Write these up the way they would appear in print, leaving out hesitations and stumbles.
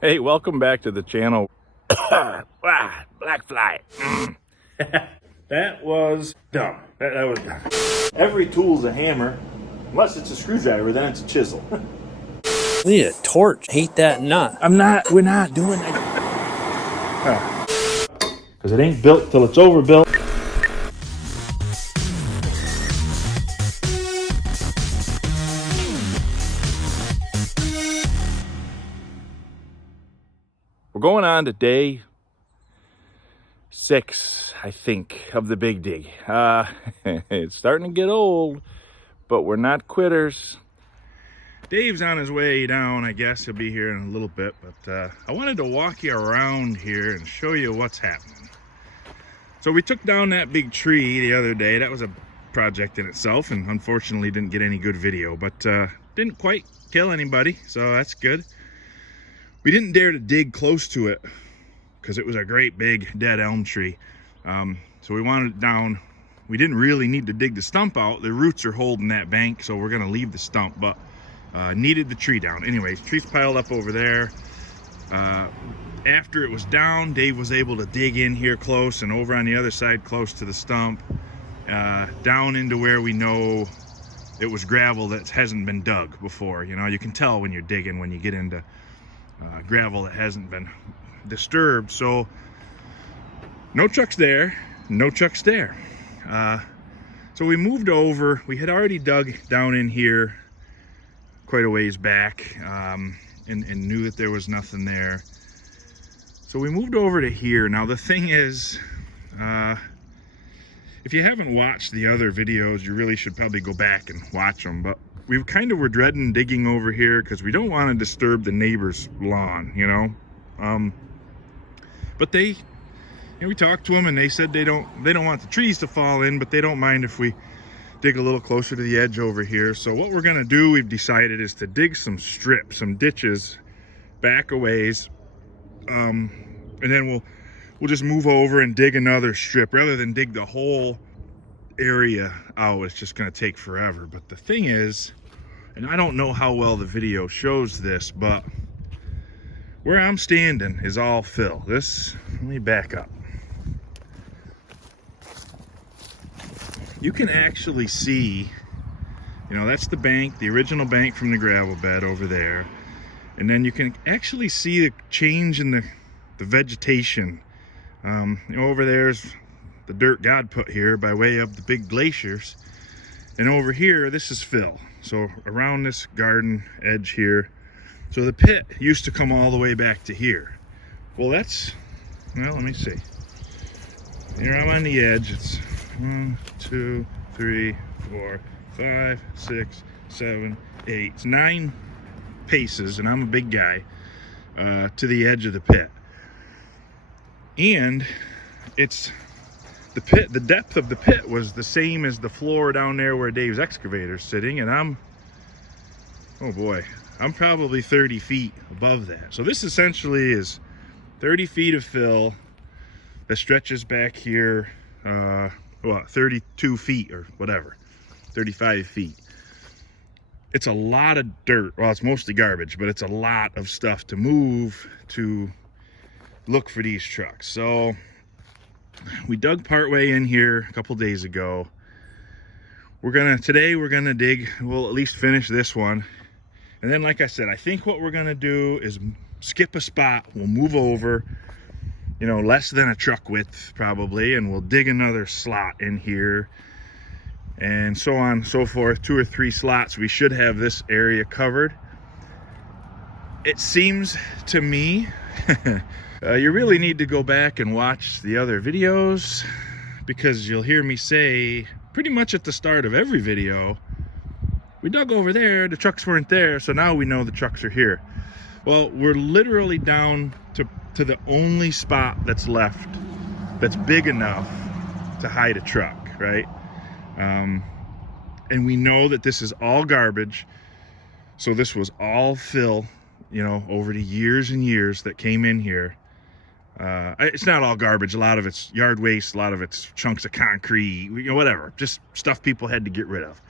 Hey, welcome back to the channel. Black fly. That was dumb. That was dumb. Every tool's a hammer, unless it's a screwdriver, then it's a chisel. We need a torch. Hate that nut. We're not doing that. Because it ain't built till it's overbuilt. We're going on to day 6, I think, of the big dig. It's starting to get old, but we're not quitters. Dave's on his way down. I guess he'll be here in a little bit, but I wanted to walk you around here and show you what's happening. So we took down that big tree the other day. That was a project in itself, and unfortunately didn't get any good video, but didn't quite kill anybody, so that's good. We didn't dare to dig close to it because it was a great big dead elm tree. So we wanted it down. We didn't really need to dig the stump out. The roots are holding that bank, so we're gonna leave the stump, but needed the tree down. Anyways, tree's piled up over there. After it was down, Dave was able to dig in here close and over on the other side close to the stump, down into where we know it was gravel that hasn't been dug before. You know, you can tell when you're digging when you get into gravel that hasn't been disturbed. So no trucks there, no trucks there. So we moved over. We had already dug down in here quite a ways back, and knew that there was nothing there. So we moved over to here. Now the thing is, if you haven't watched the other videos, you really should probably go back and watch them. But we kind of were dreading digging over here because we don't want to disturb the neighbor's lawn, you know. But they, we talked to them and they said they don't want the trees to fall in, but they don't mind if we dig a little closer to the edge over here. So what we're gonna do, we've decided, is to dig some strips, some ditches back a ways, and then we'll just move over and dig another strip rather than dig the whole area out. It's just gonna take forever. But the thing is, and I don't know how well the video shows this, but where I'm standing is all fill. Let me back up. You can actually see, you know, that's the bank, the original bank from the gravel bed over there. And then you can actually see the change in the vegetation. You know, over there's the dirt God put here by way of the big glaciers. And over here, this is fill. So around this garden edge here. So the pit used to come all the way back to here. Well, let me see. Here I'm on the edge. It's 1, 2, 3, 4, 5, 6, 7, 8. It's 9 paces, and I'm a big guy, to the edge of the pit. And it's the pit, the depth of the pit was the same as the floor down there where Dave's excavator's sitting, and I'm probably 30 feet above that. So this essentially is 30 feet of fill that stretches back here, 32 feet or whatever, 35 feet. It's a lot of dirt. Well, it's mostly garbage, but it's a lot of stuff to move to look for these trucks. So we dug partway in here a couple days ago. Today we're gonna dig, we'll at least finish this one. And then, like I said, I think what we're gonna do is skip a spot. We'll move over, you know, less than a truck width probably, and we'll dig another slot in here, and so on and so forth. 2 or 3 slots. We should have this area covered. It seems to me, you really need to go back and watch the other videos, because you'll hear me say pretty much at the start of every video, we dug over there, the trucks weren't there, so now we know the trucks are here. Well, we're literally down to the only spot that's left that's big enough to hide a truck, right? And we know that this is all garbage. So this was all fill, you know, over the years and years that came in here. It's not all garbage. A lot of it's yard waste, a lot of it's chunks of concrete, you know, whatever, just stuff people had to get rid of.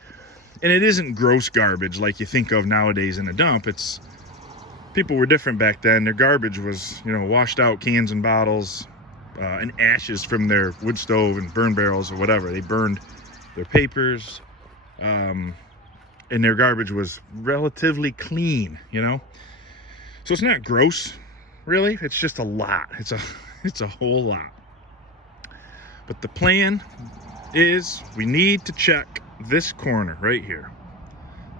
And it isn't gross garbage like you think of nowadays in a dump. It's people were different back then. Their garbage was, you know, washed out cans and bottles and ashes from their wood stove and burn barrels or whatever. They burned their papers, and their garbage was relatively clean, you know. So it's not gross, really. It's just a lot. It's a whole lot. But the plan is we need to check this corner right here.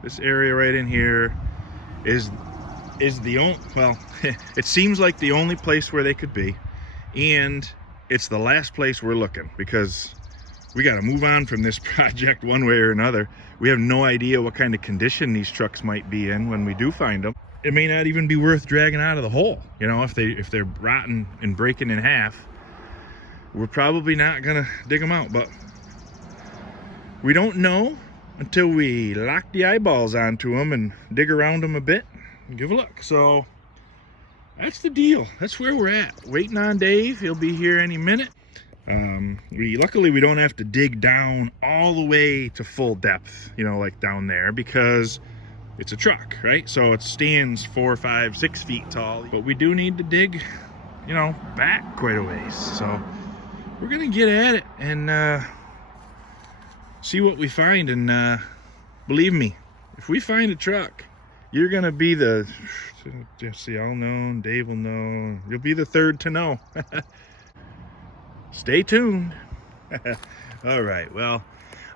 This area right in here is the only, well, it seems like the only place where they could be, and it's the last place we're looking, because we got to move on from this project one way or another. We have no idea what kind of condition these trucks might be in when we do find them. It may not even be worth dragging out of the hole, you know. If they're rotten and breaking in half, we're probably not gonna dig them out. But we don't know until we lock the eyeballs onto them and dig around them a bit and give a look. So that's the deal. That's where we're at. Waiting on Dave. He'll be here any minute. Luckily we don't have to dig down all the way to full depth, you know, like down there, because it's a truck, right? So it stands 4, 5, 6 feet tall. But we do need to dig, you know, back quite a ways. So we're gonna get at it and see what we find. And believe me, if we find a truck, you're gonna be the, Jesse, I'll know, Dave will know, you'll be the third to know. Stay tuned. All right, well,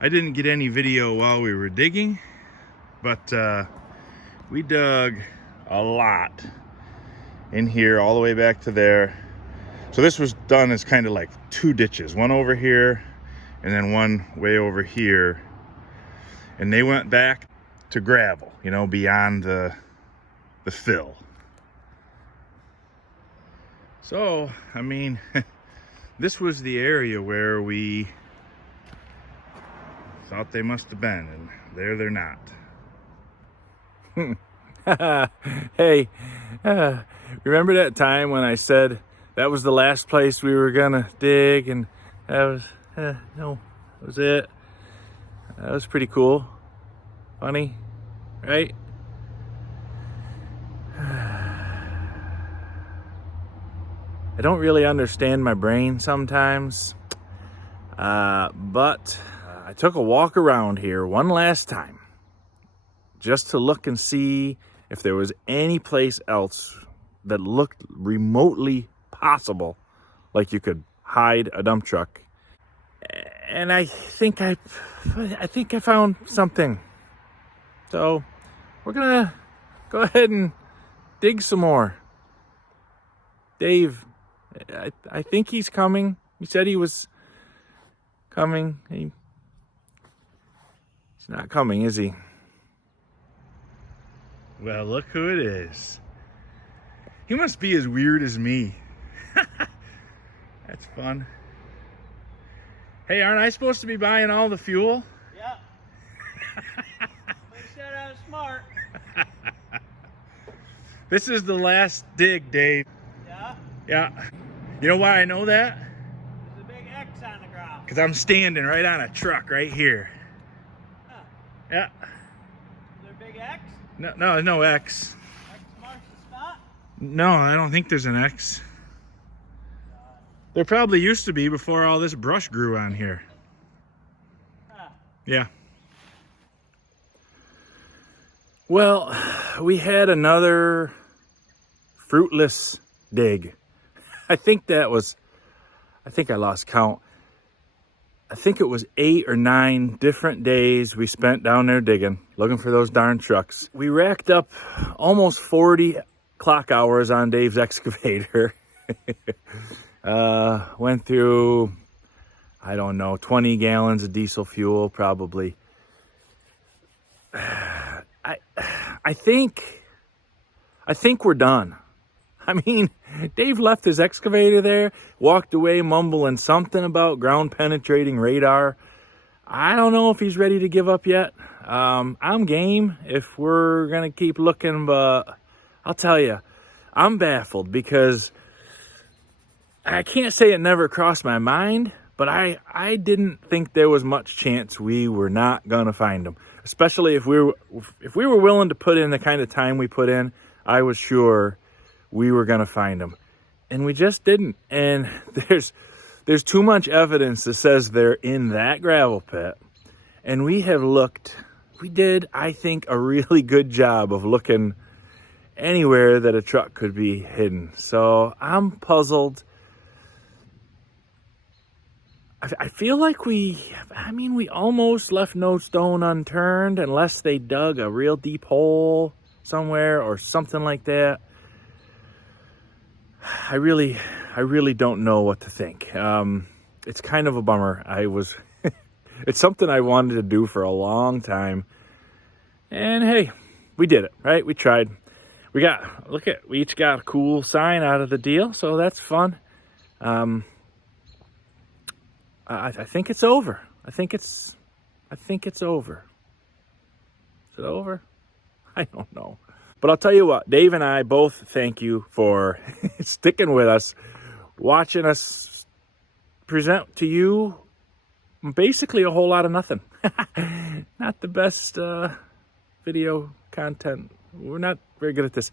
I didn't get any video while we were digging, but we dug a lot in here all the way back to there. So this was done as kind of like 2 ditches, one over here and then one way over here, and they went back to gravel, you know, beyond the fill. So I mean, this was the area where we thought they must have been, and there they're not. Hey, remember that time when I said that was the last place we were gonna dig, and that was, no, that was it. That was pretty cool. Funny, right? I don't really understand my brain sometimes, but I took a walk around here one last time just to look and see if there was any place else that looked remotely possible, like you could hide a dump truck. And I think I found something. So we're gonna go ahead and dig some more. Dave, I think he's coming. He said he was coming. He's not coming, is he? Well, look who it is. He must be as weird as me. That's fun. Hey, aren't I supposed to be buying all the fuel? Yeah. They said I was smart. This is the last dig, Dave. Yeah? Yeah. You know why I know that? There's a big X on the ground. Because I'm standing right on a truck right here. Huh. Yeah. Is there a big X? No X. X marks the spot? No, I don't think there's an X. There probably used to be before all this brush grew on here. Huh. Yeah. Well, we had another fruitless dig. I think I lost count. I think it was 8 or 9 different days we spent down there digging, looking for those darn trucks. We racked up almost 40 clock hours on Dave's excavator. Went through, I don't know, 20 gallons of diesel fuel probably. I think we're done. I mean, Dave left his excavator there, walked away mumbling something about ground penetrating radar. I don't know if he's ready to give up yet. I'm game if we're going to keep looking, but I'll tell you, I'm baffled because I can't say it never crossed my mind, but I didn't think there was much chance we were not going to find them, especially if we were willing to put in the kind of time we put in. I was sure we were going to find them. And we just didn't. And there's too much evidence that says they're in that gravel pit. And we did, I think, a really good job of looking anywhere that a truck could be hidden. So I'm puzzled. I feel like we almost left no stone unturned unless they dug a real deep hole somewhere or something like that. I really don't know what to think. It's kind of a bummer. It's something I wanted to do for a long time. And hey, we did it, right? We tried. We each got a cool sign out of the deal, so that's fun. I think it's over. I think it's over. Is it over? I don't know. But I'll tell you what, Dave and I both thank you for sticking with us, watching us present to you basically a whole lot of nothing. Not the best video content. We're not very good at this.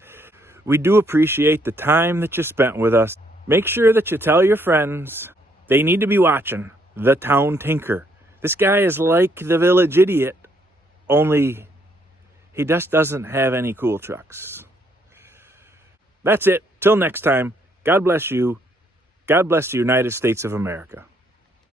We do appreciate the time that you spent with us. Make sure that you tell your friends. They need to be watching The Town Tinker. This guy is like the village idiot, only he just doesn't have any cool trucks. That's it. Till next time, God bless you. God bless the United States of America.